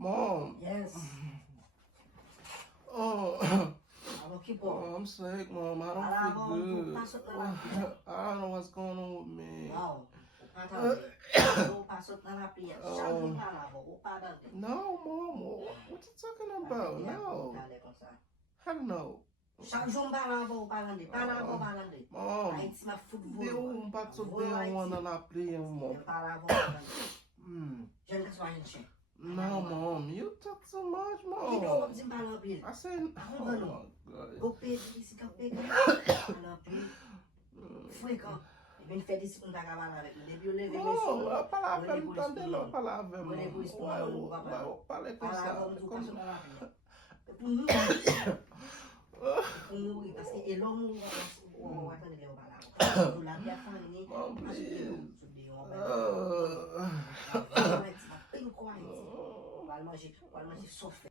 Mom. Yes. Oh, Alors, qui pour? I'm sick, Mom. I don't Alors, feel vous good. passez dans la prière. I don't know what's going on with me. Non, vous pas attendez. Vous passez dans la prière. Chaque jour, là, vous pas attendez. No, Mom. What you talking about? No. Hell no. Chaque jour, là, vous pas attendez. Pas là, vous pas attendez. Mom. Haïti m'a football. Deu um passo de uma na priya, Mom. Pas là, vous pas attendez. Je ne sois un chien. No, Mom. You talk so much, Qui doit Mom. vous dire pas là, pile? I said, oh my God. Vous payez ici, vous payez. Alors, puis, fréquent. Et bien, fait d'ici, on va parler avec nous. Depuis, on lève les sons. Não, a palavra não está dentro da palavra, Vou irmão. levar isso para Ué, o papai. eu falei com Palavra, você. vamos passar na vida. Pour mourir, parce que l'homme, on va attendre les palavras. Nous l'avons fait, Mom, parce que please. on va manger, on va manger sauf.